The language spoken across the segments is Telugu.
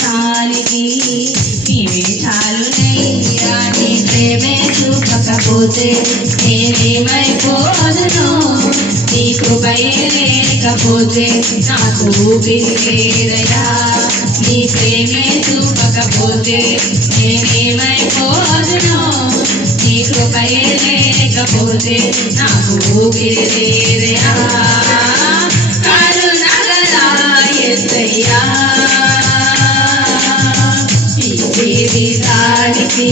కాలికి నీవే చాలునయ్యా, నీ ప్రేమే చూపకపోతే నేనేమైపోదును, నీ కృపయే లేకపోతే నాకు ఊపిరి లేదయ్యా, నీ ప్రేమే చూపకపోతే నేనేమైపోదును, నీ కృపయే లేకపోతే నాకు ఊపిరి లేదయ్యా. కరుణగల యేసయ్యా, జీవితానికి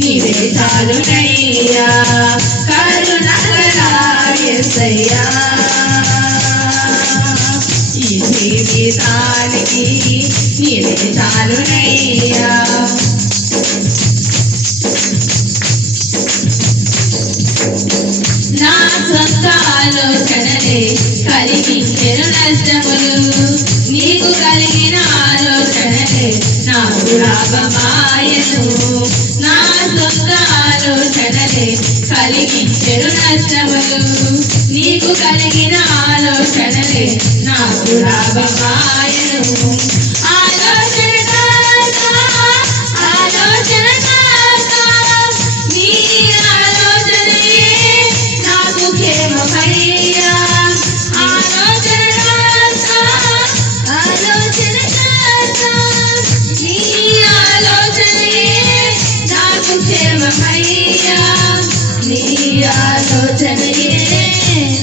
నీవే చాలునయ్యా, కరుణగల యేసయ్యా, ఈ జీవితానికి నీవే చాలునయ్యా. నా సొంత ఆలోచనలే కలిగించెను నష్టములు, నీకు కలిగిన ఆలోచనలే నాకు లాభమాయను. నా సొంత ఆలోచనలే కలిగించెను నష్టములు, నీకు కలిగిన ఆలోచనలే నాకు లాభమాయను. ఆలోచన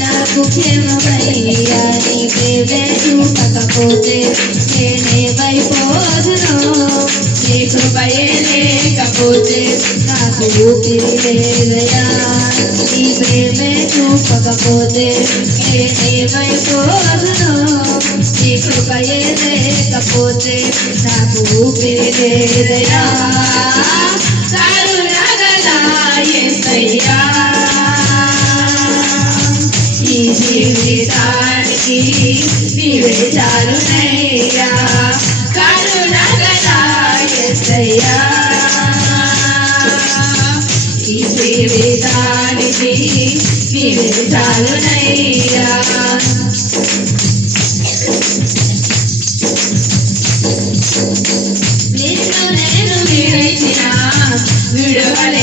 నాకు క్షేమమయ్యా, నీ ప్రేమే చూపకపోతే నేనేమైపోదును, నీ కృపయే లేకపోతే నాకు ఊపిరి లేదయ్యా, నీ ప్రేమే చూపకపోతే నేనేమైపోదును, నీ కృపయే లేకపోతే నాకు ఊపిరి లేదయ్యా. కరుణగల యేసయ్యా, ఈ జీవితానికి నీవే చాలునయ్యా, కరుణగల యేసయ్యా, ఈ జీవితానికి నీవే చాలునయ్యా.